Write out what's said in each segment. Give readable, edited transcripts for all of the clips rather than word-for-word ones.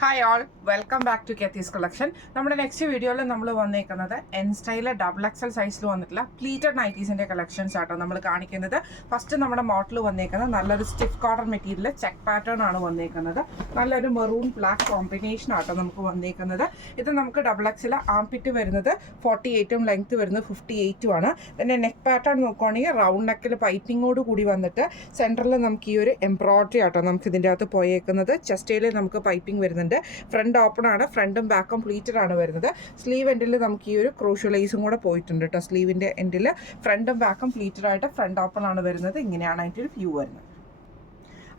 Hi all, welcome back to കെത്തീസ് collection. നമ്മുടെ next വീഡിയോയിൽ നമ്മൾ വന്നേക്കുന്നത് എൻ സ്റ്റൈലിലെ XXL സൈസിൽ വന്നിട്ടുള്ള പ്ലീറ്റഡ് നൈറ്റീസിൻ്റെ കളക്ഷൻസ് ആട്ടോ നമ്മൾ കാണിക്കുന്നത്. ഫസ്റ്റ് നമ്മുടെ മോഡൽ വന്നേക്കുന്നത് നല്ലൊരു stiff cotton material check pattern ആണ് വന്നേക്കുന്നത്. നല്ലൊരു മെറൂൺ ബ്ലാക്ക് കോമ്പിനേഷൻ ആട്ടോ നമുക്ക് വന്നേക്കുന്നത്. ഇത് നമുക്ക് XXL ആംപിറ്റ് വരുന്നത് 48ഉം ലെങ്ത് വരുന്നത് 58ഉം ആണ്. പിന്നെ നെക്ക് പാറ്റേൺ നോക്കുകയാണെങ്കിൽ റൗണ്ട് നെക്കിൽ പൈപ്പിങ്ങോട് കൂടി വന്നിട്ട് സെൻറ്ററിൽ നമുക്ക് ഈ ഒരു എംബ്രോയിഡറി ആട്ടോ നമുക്ക് ഇതിൻ്റെ അകത്ത് പോയേക്കുന്നത്. ചെസ്റ്റയിൽ നമുക്ക് പൈപ്പിംഗ് വരുന്നുണ്ട്. ഫ്രണ്ട് ഓപ്പൺ ആണ്, ഫ്രണ്ടും ബാക്കും പ്ലീറ്റഡ് ആണ് വരുന്നത്. സ്ലീവ് എൻഡിൽ നമുക്ക് ഈ ഒരു ക്രൂഷ്യൽ ലേസും കൂടെ പോയിട്ടുണ്ട് കേട്ടോ. സ്ലീവിൻ്റെ എൻഡിൽ ഫ്രണ്ടും ബാക്കും പ്ലീറ്റഡ് ആയിട്ട് ഫ്രണ്ട് ഓപ്പൺ ആണ് വരുന്നത്. ഇങ്ങനെയാണ് അതിൻ്റെ ഒരു വ്യൂ വരുന്നത്.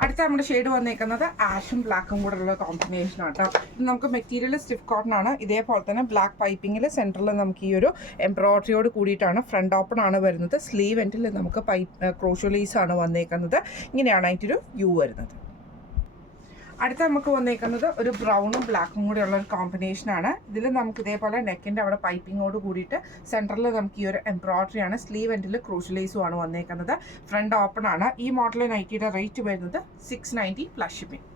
അടുത്ത നമ്മുടെ ഷെയ്ഡ് വന്നേക്കുന്നത് ആഷും ബ്ലാക്കും കൂടെ ഉള്ള കോമ്പിനേഷൻ ആട്ടോ. ഇത് നമുക്ക് മെറ്റീരിയൽ സ്റ്റിഫ് കോട്ടൺ ആണ്. ഇതേപോലെ തന്നെ ബ്ലാക്ക് പൈപ്പിങ്ങിൽ സെൻറ്ററിൽ നമുക്ക് ഈ ഒരു എംബ്രോയിഡറിയോട് കൂടിയിട്ടാണ് ഫ്രണ്ട് ഓപ്പൺ ആണ് വരുന്നത്. സ്ലീവ് എൻഡിൽ നമുക്ക് ക്രോഷ്യൽ ലേസ് ആണ് വന്നേക്കുന്നത്. ഇങ്ങനെയാണ് അതിൻ്റെ ഒരു വ്യൂ വരുന്നത്. അടുത്ത നമുക്ക് വന്നേക്കുന്നത് ഒരു ബ്രൗണും ബ്ലാക്കും കൂടെ ഉള്ള ഒരു കോമ്പിനേഷനാണ്. ഇതിൽ നമുക്ക് ഇതേപോലെ നെക്കിൻ്റെ അവിടെ പൈപ്പിങ്ങോട് കൂടിയിട്ട് സെൻറ്ററിൽ നമുക്ക് ഈ ഒരു എംബ്രോയിഡറി ആണ്. സ്ലീവ് എൻഡിൽ ക്രൂഷ്യൽ ലേസും ആണ് വന്നേക്കുന്നത്. ഫ്രണ്ട് ഓപ്പൺ ആണ്. ഈ മോഡൽ നൈറ്റിയുടെ റേറ്റ് വരുന്നത് 690 പ്ലസ് ഷിപ്പിംഗ്.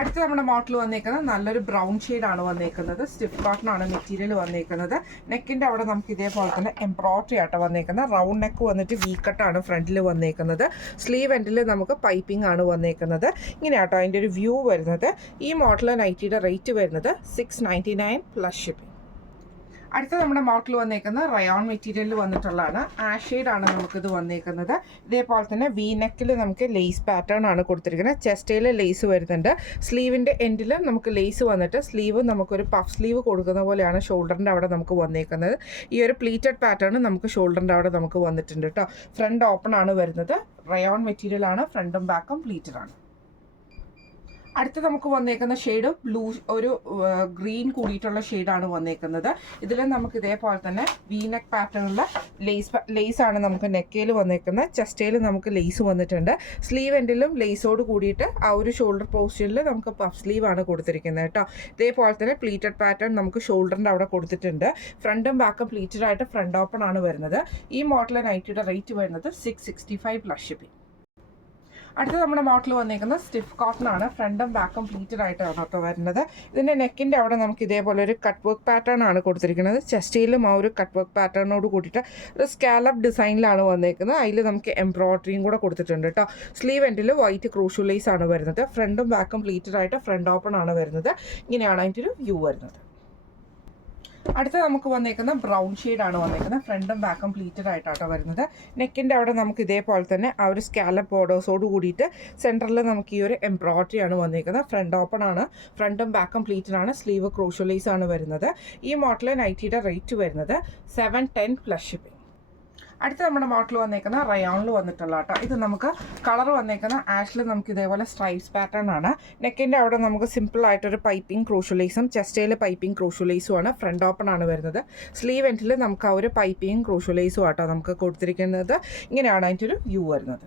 അടുത്ത നമ്മുടെ മോഡൽ വന്നേക്കുന്നത് നല്ലൊരു ബ്രൗൺ ഷെയ്ഡാണ് വന്നേക്കുന്നത്. സ്റ്റിഫ് കോട്ടൺ ആണ് മെറ്റീരിയൽ വന്നേക്കുന്നത്. നെക്കിൻ്റെ അവിടെ നമുക്ക് ഇതേപോലെ തന്നെ എംബ്രോയിഡറി ആട്ടോ വന്നേക്കുന്നത്. റൗണ്ട് നെക്ക് വന്നിട്ട് വി കട്ടാണ് ഫ്രണ്ടിൽ വന്നേക്കുന്നത്. സ്ലീവ് എൻഡിൽ നമുക്ക് പൈപ്പിംഗ് ആണ് വന്നേക്കുന്നത്. ഇങ്ങനെയാട്ടോ അതിൻ്റെ ഒരു വ്യൂ വരുന്നത്. ഈ മോഡൽ നൈറ്റിയുടെ റേറ്റ് വരുന്നത് 699 പ്ലസ് ഷിപ്പിംഗ്. അടുത്ത നമ്മുടെ മോഡൽ വന്നേക്കുന്നത് റയോൺ മെറ്റീരിയലിൽ വന്നിട്ടുള്ളതാണ്. ആഷ് ഷെയ്ഡാണ് നമുക്കിത് വന്നേക്കുന്നത്. ഇതേപോലെ തന്നെ വി നെക്കിൽ നമുക്ക് ലേസ് പാറ്റേൺ ആണ് കൊടുത്തിരിക്കുന്നത്. ചെസ്റ്റയിൽ ലേസ് വരുന്നുണ്ട്. സ്ലീവിൻ്റെ എൻഡിൽ നമുക്ക് ലേസ് വന്നിട്ട് സ്ലീവ് നമുക്കൊരു പഫ് സ്ലീവ് കൊടുക്കുന്ന പോലെയാണ് ഷോൾഡറിൻ്റെ അവിടെ നമുക്ക് വന്നേക്കുന്നത്. ഈ ഒരു പ്ലീറ്റഡ് പാറ്റേൺ നമുക്ക് ഷോൾഡറിൻ്റെ അവിടെ നമുക്ക് വന്നിട്ടുണ്ട് കേട്ടോ. ഫ്രണ്ട് ഓപ്പൺ ആണ് വരുന്നത്. റയോൺ മെറ്റീരിയൽ ആണ്. ഫ്രണ്ടും ബാക്കും പ്ലീറ്റഡ് ആണ്. അടുത്ത് നമുക്ക് വന്നേക്കുന്ന ഷെയ്ഡ് ബ്ലൂ, ഒരു ഗ്രീൻ കൂടിയിട്ടുള്ള ഷെയ്ഡാണ് വന്നേക്കുന്നത്. ഇതിൽ നമുക്ക് ഇതേപോലെ തന്നെ വി നെക്ക് പാറ്റേണിലുള്ള ലേസ് ആണ് നമുക്ക് നെക്കയിൽ വന്നേക്കുന്നത്. ചെസ്റ്റയിൽ നമുക്ക് ലേസ് വന്നിട്ടുണ്ട്. സ്ലീവ് എൻഡിലും ലേസോട് കൂടിയിട്ട് ആ ഒരു ഷോൾഡർ പോർഷനിൽ നമുക്ക് പഫ് സ്ലീവ് ആണ് കൊടുത്തിരിക്കുന്നത് കേട്ടോ. ഇതേപോലെ തന്നെ പ്ലീറ്റഡ് പാറ്റേൺ നമുക്ക് ഷോൾഡറിൻ്റെ അവിടെ കൊടുത്തിട്ടുണ്ട്. ഫ്രണ്ടും ബാക്കും പ്ലീറ്റഡ് ആയിട്ട് ഫ്രണ്ട് ഓപ്പൺ ആണ് വരുന്നത്. ഈ മോഡൽ നൈറ്റിയുടെ റേറ്റ് വരുന്നത് 665 പ്ലസ് ഷിപ്പിംഗ്. അടുത്ത നമ്മുടെ മോഡൽ വന്നേക്കുന്നത് സ്റ്റിഫ് കോട്ടൺ ആണ്. ഫ്രണ്ടും ബാക്കും പ്ലീറ്റഡ് ആയിട്ടാണ് കേട്ടോ വരുന്നത്. ഇതിൻ്റെ നെക്കിൻ്റെ അവിടെ നമുക്ക് ഇതേപോലെ ഒരു കട്ട് വർക്ക് പാറ്റേൺ ആണ് കൊടുത്തിരിക്കുന്നത്. ചെസ്റ്റയിലും ആ ഒരു കട്ട് വർക്ക് പാറ്റേണോട് കൂടിയിട്ട് ഒരു സ്കാലപ്പ് ഡിസൈനിലാണ് വന്നേക്കുന്നത്. അതിൽ നമുക്ക് എംബ്രോയിഡറിയും കൂടെ കൊടുത്തിട്ടുണ്ട് കേട്ടോ. സ്ലീവ് എൻഡിൽ വൈറ്റ് ക്രൂഷ്യൽ ലേസ് ആണ് വരുന്നത്. ഫ്രണ്ടും ബാക്കും പ്ലീറ്റഡ് ആയിട്ട് ഫ്രണ്ട് ഓപ്പൺ ആണ് വരുന്നത്. ഇങ്ങനെയാണ് അതിൻ്റെ ഒരു വ്യൂ വരുന്നത്. അടുത്ത നമുക്ക് വന്നേക്കുന്ന ബ്രൗൺ ഷെയ്ഡാണ് വന്നേക്കുന്നത്. ഫ്രണ്ടും ബാക്കും പ്ലീറ്റഡ് ആയിട്ടാട്ടോ വരുന്നത്. നെക്കിൻ്റെ അവിടെ നമുക്ക് ഇതേപോലെ തന്നെ ആ ഒരു സ്കാലപ്പ് ബോർഡേഴ്സോട് കൂടിയിട്ട് സെൻറ്ററിൽ നമുക്ക് ഈ ഒരു എംബ്രോയിഡറി ആണ് വന്നേക്കുന്നത്. ഫ്രണ്ട് ഓപ്പൺ ആണ്. ഫ്രണ്ടും ബാക്കും പ്ലീറ്റഡ് ആണ്. സ്ലീവ് ക്രൂഷ്യൽ ലേസ് ആണ് വരുന്നത്. ഈ മോഡൽ നൈറ്റിയുടെ റേറ്റ് വരുന്നത് 710 പ്ലസ് ഷിപ്പിംഗ്. അടുത്ത നമ്മുടെ മോഡൽ വന്നേക്കുന്ന റയോണിൽ വന്നിട്ടുള്ള കേട്ടോ. ഇത് നമുക്ക് കളർ വന്നേക്കുന്ന ആഷിൽ നമുക്ക് ഇതേപോലെ സ്ട്രൈപ്സ് പാറ്റേൺ ആണ്. നെക്കിൻ്റെ അവിടെ നമുക്ക് സിമ്പിൾ ആയിട്ടൊരു പൈപ്പിംഗ് ക്രൂഷ്യൽ ലേസും ചെസ്റ്റയിൽ പൈപ്പിംഗ് ക്രൂഷ്യൽ ലേസും ആണ്. ഫ്രണ്ട് ഓപ്പൺ ആണ് വരുന്നത്. സ്ലീവ് എൻഡിൽ നമുക്ക് ആ ഒരു പൈപ്പിംഗ് ക്രൂഷ്യൽ ലേസും ആട്ടോ നമുക്ക് കൊടുത്തിരിക്കുന്നത്. ഇങ്ങനെയാണ് അതിൻ്റെ ഒരു വ്യൂ വരുന്നത്.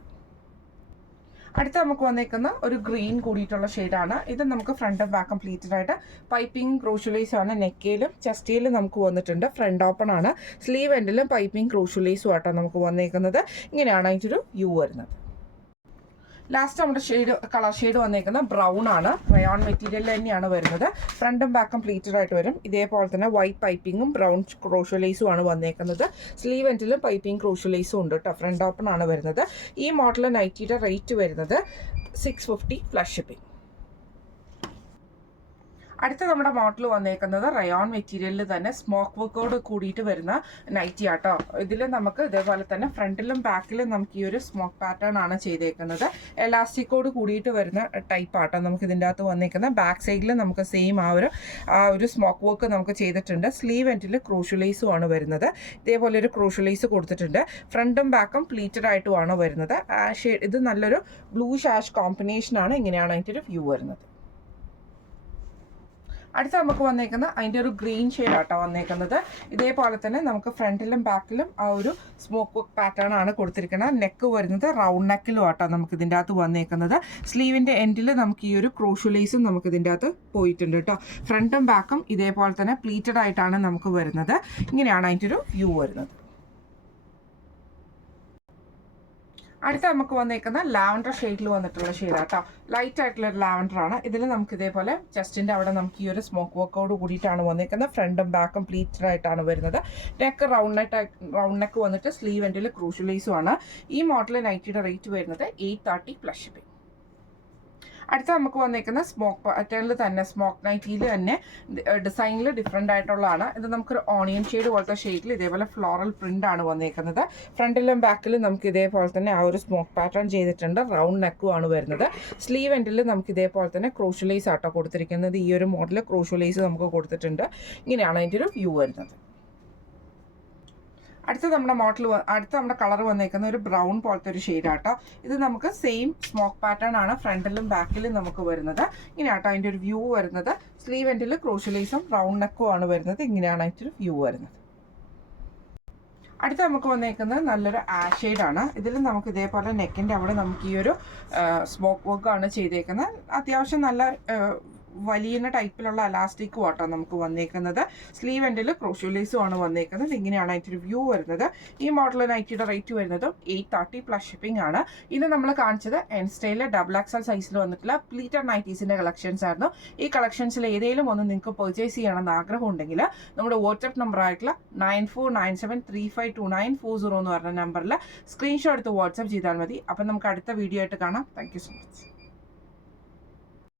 അടുത്ത നമുക്ക് വന്നേക്കുന്ന ഒരു ഗ്രീൻ കൂടിയിട്ടുള്ള ഷെയ്ഡാണ്. ഇത് നമുക്ക് ഫ്രണ്ടും ബാക്കും പ്ലീറ്റഡ് ആയിട്ട് പൈപ്പിംഗ് ക്രൂഷ്യൽ ലേസും ആണ്. നെക്കയിലും ചെസ്റ്റയിലും നമുക്ക് വന്നിട്ടുണ്ട്. ഫ്രണ്ട് ഓപ്പൺ ആണ്. സ്ലീവ് എൻഡിലും പൈപ്പിംഗ് ക്രൂഷ്യൽ ലേസും ആട്ടോ നമുക്ക് വന്നേക്കുന്നത്. ഇങ്ങനെയാണ് അതിൻ്റെ ഒരു വ്യൂ വരുന്നത്. ലാസ്റ്റ് നമ്മുടെ കളർ ഷെയ്ഡ് വന്നേക്കുന്നത് ബ്രൗൺ ആണ്. റയോൺ മെറ്റീരിയൽ തന്നെയാണ് വരുന്നത്. ഫ്രണ്ടും ബാക്കും പ്ലീറ്റഡ് ആയിട്ട് വരും. ഇതേപോലെ തന്നെ വൈറ്റ് പൈപ്പിങ്ങും ബ്രൗൺ ക്രോഷ്യൽ ലേസും ആണ് വന്നേക്കുന്നത്. സ്ലീവ് എൻഡിലും പൈപ്പിംഗ് ക്രോഷ്യൽ ലേസും ഉണ്ട് കേട്ടോ. ഫ്രണ്ട് ഓപ്പൺ ആണ് വരുന്നത്. ഈ മോഡൽ നൈറ്റിയുടെ റേറ്റ് വരുന്നത് 650 പ്ലസ് ഷിപ്പിംഗ്. അടുത്ത നമ്മുടെ മോഡൽ വന്നേക്കുന്നത് റയോൺ മെറ്റീരിയലിൽ തന്നെ സ്മോക്ക് വർക്കോട് കൂടിയിട്ട് വരുന്ന നൈറ്റി ആട്ടോ. ഇതിൽ നമുക്ക് ഇതേപോലെ തന്നെ ഫ്രണ്ടിലും ബാക്കിലും നമുക്ക് ഈ ഒരു സ്മോക്ക് പാറ്റേൺ ആണ് ചെയ്തേക്കുന്നത്. എലാസ്റ്റിക്കോട് കൂടിയിട്ട് വരുന്ന ടൈപ്പ് ആട്ടോ നമുക്ക് ഇതിൻ്റെ അകത്ത് വന്നേക്കുന്നത്. ബാക്ക് സൈഡിൽ നമുക്ക് സെയിം ആ ഒരു സ്മോക്ക് വർക്ക് നമുക്ക് ചെയ്തിട്ടുണ്ട്. സ്ലീവ് എൻഡിൽ ക്രൂഷ്യൽ ലേസും ആണ് വരുന്നത്. ഇതേപോലെ ഒരു ക്രൂഷ്യൽ ലേസ് കൊടുത്തിട്ടുണ്ട്. ഫ്രണ്ടും ബാക്കും പ്ലീറ്റഡ് ആയിട്ടുമാണ് വരുന്നത്. ഇത് നല്ലൊരു ബ്ലൂ ഷാഷ് കോമ്പിനേഷനാണ്. ഇങ്ങനെയാണ് അതിൻ്റെ ഒരു വ്യൂ വരുന്നത്. അടുത്ത നമുക്ക് വന്നേക്കുന്ന അതിൻ്റെ ഒരു ഗ്രീൻ ഷെയ്ഡ് ആട്ടോ വന്നേക്കുന്നത്. ഇതേപോലെ തന്നെ നമുക്ക് ഫ്രണ്ടിലും ബാക്കിലും ആ ഒരു സ്മോക്ക് വർക്ക് പാറ്റേൺ ആണ് കൊടുത്തിരിക്കുന്നത്. നെക്ക് വരുന്നത് റൗണ്ട് നെക്കിലും ആട്ടോ നമുക്ക് ഇതിൻ്റെ അകത്ത് വന്നേക്കുന്നത്. സ്ലീവിൻ്റെ എൻഡിൽ നമുക്ക് ഈ ഒരു ക്രൂഷ്യൽ ലേസും നമുക്ക് ഇതിൻ്റെ അകത്ത് പോയിട്ടുണ്ട് കേട്ടോ. ഫ്രണ്ടും ബാക്കും ഇതേപോലെ തന്നെ പ്ലീറ്റഡ് ആയിട്ടാണ് നമുക്ക് വരുന്നത്. ഇങ്ങനെയാണ് അതിൻ്റെ ഒരു വ്യൂ വരുന്നത്. അടുത്ത നമുക്ക് വന്നേക്കുന്ന ലാവൻഡർ ഷെയ്ഡിൽ വന്നിട്ടുള്ള ഷെയ്ഡാട്ടോ. ലൈറ്റ് ആയിട്ടുള്ള ഒരു ലാവൻഡർ ആണ്. ഇതിൽ നമുക്ക് ഇതേപോലെ ചെസ്റ്റിൻ്റെ അവിടെ നമുക്ക് ഈ ഒരു സ്മോക്ക് വർക്കോട് കൂടിയിട്ടാണ് വന്നേക്കുന്നത്. ഫ്രണ്ടും ബാക്കും പ്ലീറ്റഡ് ആയിട്ടാണ് വരുന്നത്. നെക്ക് റൗണ്ട് നെക്ക് വന്നിട്ട് സ്ലീവ് എൻഡിൽ ക്രൂഷ്യലൈസും ആണ്. ഈ മോഡൽ നൈറ്റിയുടെ റേറ്റ് വരുന്നത് 830 പ്ലസ് ഷിപ്പിംഗ്. അടുത്ത നമുക്ക് വന്നേക്കുന്ന സ്മോക്ക് പാറ്റേണിൽ തന്നെ സ്മോക്ക് നൈറ്റിയിൽ തന്നെ ഡിസൈനിൽ ഡിഫറെൻ്റ് ആയിട്ടുള്ളതാണ്. ഇത് നമുക്കൊരു ഓണിയൻ ഷെയ്ഡ് പോലത്തെ ഷെയ്ഡിൽ ഇതേപോലെ ഫ്ലോറൽ പ്രിൻ്റ് ആണ് വന്നേക്കുന്നത്. ഫ്രണ്ടിലും ബാക്കിലും നമുക്ക് ഇതേപോലെ തന്നെ ആ ഒരു സ്മോക്ക് പാറ്റേൺ ചെയ്തിട്ടുണ്ട്. റൗണ്ട് നെക്കും ആണ് വരുന്നത്. സ്ലീവ് എൻഡിൽ നമുക്ക് ഇതേപോലെ തന്നെ ക്രൂഷ്യലൈസ് ആട്ടോ കൊടുത്തിരിക്കുന്നത്. ഈ ഒരു മോഡൽ ക്രൂഷ്യലൈസ് നമുക്ക് കൊടുത്തിട്ടുണ്ട്. ഇങ്ങനെയാണ് അതിൻ്റെ ഒരു വ്യൂ വരുന്നത്. അടുത്ത നമ്മുടെ കളർ വന്നേക്കുന്ന ഒരു ബ്രൗൺ പോലത്തെ ഒരു ഷെയ്ഡാട്ടോ. ഇത് നമുക്ക് സെയിം സ്മോക്ക് പാറ്റേൺ ആണ് ഫ്രണ്ടിലും ബാക്കിലും നമുക്ക് വരുന്നത്. ഇങ്ങനെയാട്ടോ അതിൻ്റെ ഒരു വ്യൂ വരുന്നത്. സ്ലീവ് എൻഡിൽ ക്രൂഷ്യലൈസും റൗണ്ട് നെക്കും ആണ് വരുന്നത്. ഇങ്ങനെയാണ് അതിൻ്റെ ഒരു വ്യൂ വരുന്നത്. അടുത്ത നമുക്ക് വന്നേക്കുന്നത് നല്ലൊരു ആഷ് ഷെയ്ഡാണ്. ഇതിൽ നമുക്ക് ഇതേപോലെ നെക്കിൻ്റെ അവിടെ നമുക്ക് ഈ ഒരു സ്മോക്ക് വർക്കാണ് ചെയ്തേക്കുന്നത്. അത്യാവശ്യം നല്ല വലിയ ടൈപ്പിലുള്ള അലാസ്റ്റിക് വാട്ടോ നമുക്ക് വന്നേക്കുന്നത്. സ്ലീവ് എൻഡിൽ ക്രോഷ്യോലേസും ആണ് വന്നേക്കുന്നത്. ഇങ്ങനെയാണ് അതിൻ്റെ വ്യൂ വരുന്നത്. ഈ മോഡൽ നൈറ്റിയുടെ റേറ്റ് വരുന്നത് 830 പ്ലസ് ഷിപ്പിംഗ് ആണ്. ഇത് നമ്മൾ കാണിച്ചത് എൻ സ്റ്റൈലിൽ XXL സൈസിൽ വന്നിട്ടുള്ള പ്ലീറ്റഡ് നൈറ്റീസിൻ്റെ കളക്ഷൻസ് ആയിരുന്നു. ഈ കളക്ഷൻസിൽ ഏതെങ്കിലും ഒന്ന് നിങ്ങൾക്ക് പർച്ചേസ് ചെയ്യണമെന്ന് ആഗ്രഹം ഉണ്ടെങ്കിൽ നമ്മുടെ വാട്സ്ആപ്പ് നമ്പർ ആയിട്ടുള്ള 9497352940 എന്ന് പറഞ്ഞ നമ്പറിൽ സ്ക്രീൻഷോട്ട് എടുത്ത് വാട്സ്ആപ്പ് ചെയ്താൽ മതി. അപ്പം നമുക്ക് അടുത്ത വീഡിയോ ആയിട്ട് കാണാം. Thank you so much.